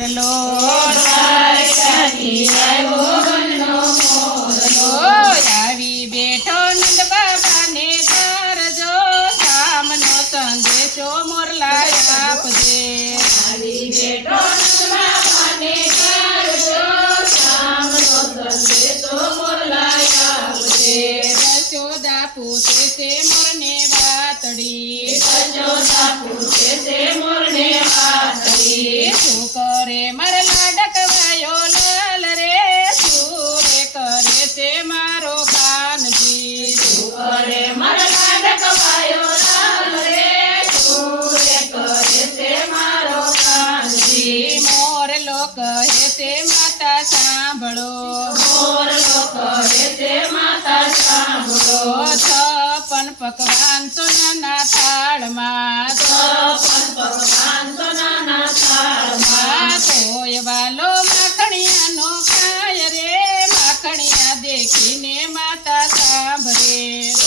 મોરલો દ્વારકાથી આવ્યો વનનો મોરલો આવી બેઠો નંદ બાબાને કરજો સામનો સંદેશો મોરલા આપજે આવી બેઠો નંદ બાબાને કરજો સામનો સંદેશો મોરલા આપજે યશોદા પૂછે છે મોરને વાતડી યશોદા પૂછે છે મોરને વાતડી શું કરે મારા લાડકવાયો લાલ રે શું રે કરે છે મારો કાનજી શું કરે મારા લાડકવાયો લાલ રે શું રે કરે છે મારો કાનજી મોરલો કહે છે માતા સાંભળો મોરલો કહે છે માતા સાંભળો છપ્પન પકવાન સોનાના થાળમાં છપ્પન પકવાન સોનાના થાળમાં કોઈ વાલો માખણિયાનો ખાય રે માખણિયા દેખીને માતા સાંભળે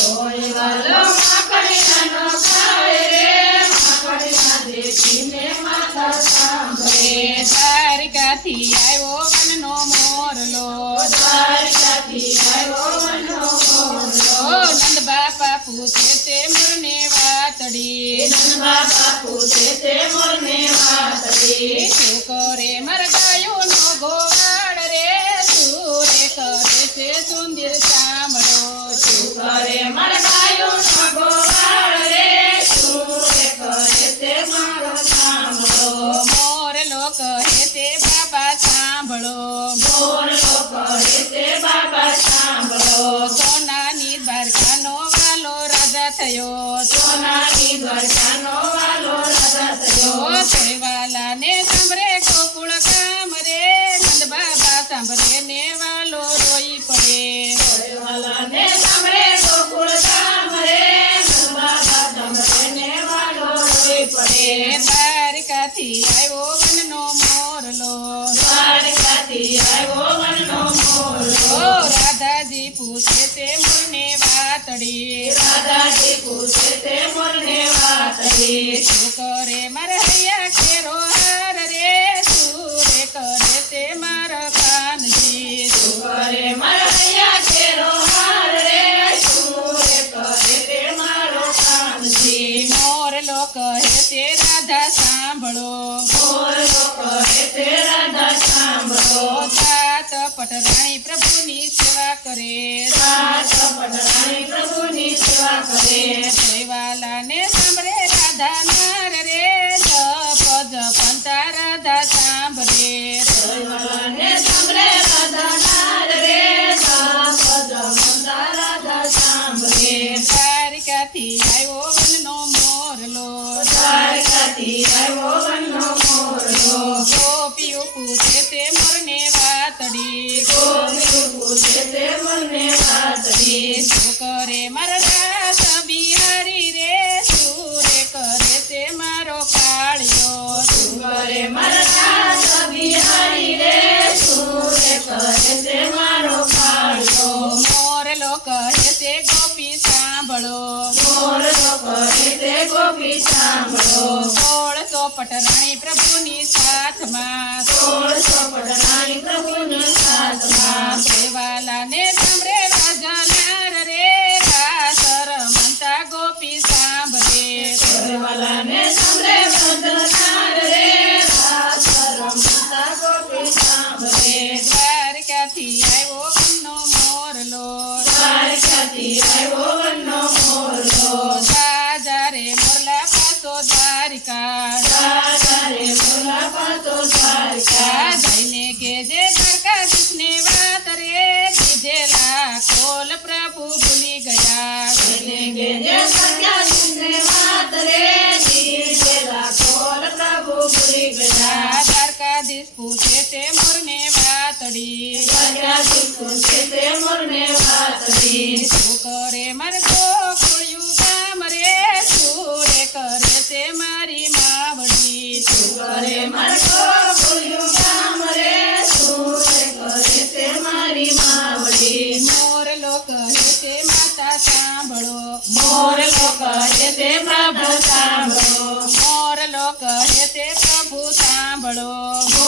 કોઈ વાલો માખણિયાનો ખાય રે માખણિયા દેખીને માતા સાંભળે દ્વારકાથી આવ્યો વનનો મોરલો દ્વારકાથી આવ્યો વનનો મોરલો નંદ બાપા પૂછે છે મોરને વાતડી નંદ બાપા પૂછે છે મોરને વાતડી શું કરે મારા ગાયોનો ગોવાળ રે શું રે કરે છે સુંદર સાંભળો શું કરે મારા ગાયોનો ગોવાળ રે શું રે કરે છે મારો સાંભળો મોરલો કહે છે બાબા સાંભળો મોરલો કહે છે બાબા સાંભળો સોનાની દ્વારકાનો વાલો રાજા થયો સોનાની દ્વારકાનો વાલો રાજા થયો સોયવાલાને સાંભળે ગોકુળ ગામ રે નંદ બાબા સાંભળે ને વાલો રોઈ પડે સોયવાલાને સાંભળે ગોકુળ ગામ રે નંદ બાબા સાંભળે ને વાલો રોઈ પડે દ્વારકાથી આવ્યો વનનો મોરલો દ્વારકાથી આવ્યો વનનો મોરલો રાધાજી પૂછે છે મોરને વાતડી રાધાજી પૂછે છે મોરને વાતડી શું કરે મારા હૈયા કેરો હાર રે શું રે કરે છે મારા કાનજી શું કરે મારા હૈયા કેરો હાર રે શું રે કરે છે મારો કાનજી મોરલો કહે છે રાધા સાંભળો મોરલો કહે છે રાધા સાંભળો સાત પટરાણી પ્રભુની સેવા કરે સાત પટરાણી પ્રભુની સેવા કરે સેવાલાને સાંભળે રાધા નાર રે જપ જપંતા રાધા સાંભળે સેવાલાને સાંભળે રાધા નાર રે જપ જપંતા રાધા સાંભળે દ્વારકાથી આવ્યો વનનો મોરલો દ્વારકાથી આવ્યો વનનો મોરલો ગોપીઓ પૂછે તે મોરને વાતડી ગોપીઓ પૂછે તે મોરને વાતડી શું કરે મારા રાસ બિહારી રે શું રે કરે તે મારો કાળિયો શું કરે મારા રાસ બિહારી રે શું રે કરે તે મારો કાળિયો મોરલો કહે તે ગોપી સાંભળો મોરલો કહે તે ગોપી સાંભળો 16 પટરાણી પ્રભુની સાથમાં 16 પટરાણી પ્રભુની સાથમાં સેવાલાને સાંભળે વાજનાર રે રાસ રમતા ગોપી સાંભળે સેવાલાને સાંભળે વાજનાર રે રાસ રમતા ગોપી સાંભળે દ્વારકાથી આવ્યો વનનો મોરલો દ્વારકાથી આવ્યો વનનો મોરલો રાજા રે મોરલા પાસો દ્વારિકા રાજા રે મોરલા પાસો દ્વારિકા જઈને કેજે દ્વારકાધીશને વાત રે દીધેલા ખોલ પ્રભુ ભૂલી ગયા જઈને કેજે દ્વારકાધીશને વાત રે દીધેલા ખોલ પ્રભુ ભૂલી ગયા દ્વારકાધીશ પૂછે તે મોરને વાતડી દ્વારકાધીશ પૂછે તે મોરને વાતડી શું કરે મારે ગોકુળિયું ગામ રે શું રે કરે તે મારી માવડી શું કરે મારે ગોકુળિયું ગામ રે શું રે કરે તે મારી માવડી મોરલો કહે તે માતા સાંભળો મોરલો કહે તે પ્રભુ સાંભળો મોરલો કહે તે પ્રભુ સાંભળો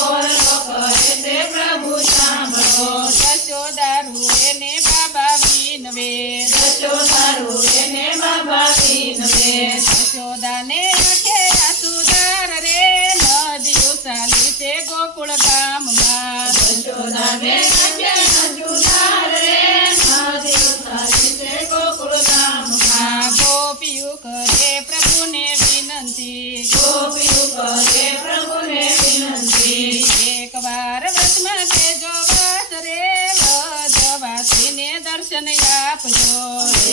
મોરલો કહે છે પ્રભુ સાંભળો યશોદા રૂએ ને બાબા વિનવે યશોદા રૂએ ને બાબા વિનવે યશોદાને આંખે આંસુ ધાર રે નદીઓ ચાલી છે ગોકુળ ગામમાં યશોદાને આંખે આંસુ ધાર રે નદીઓ ચાલી છે ગોકુળ ગામમાં ગોપીઓ કરે પ્રભુને વિનંતી ગોપીઓ કરે પ્રભુને વિનંતી એકવાર વ્રતમાં દેજો વાત રે વ્રજવાસીને દર્શન આપજો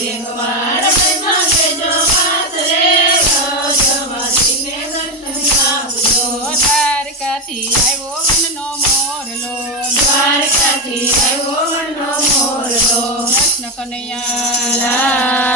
એકવાર વ્રતમાં દેજો વાત રે વ્રજવાસીને દર્શન આપજો દ્વારકાથી આવ્યો વનનો મોરલો દ્વારકાથી આવ્યો વનનો મોરલો કૃષ્ણ કનૈયા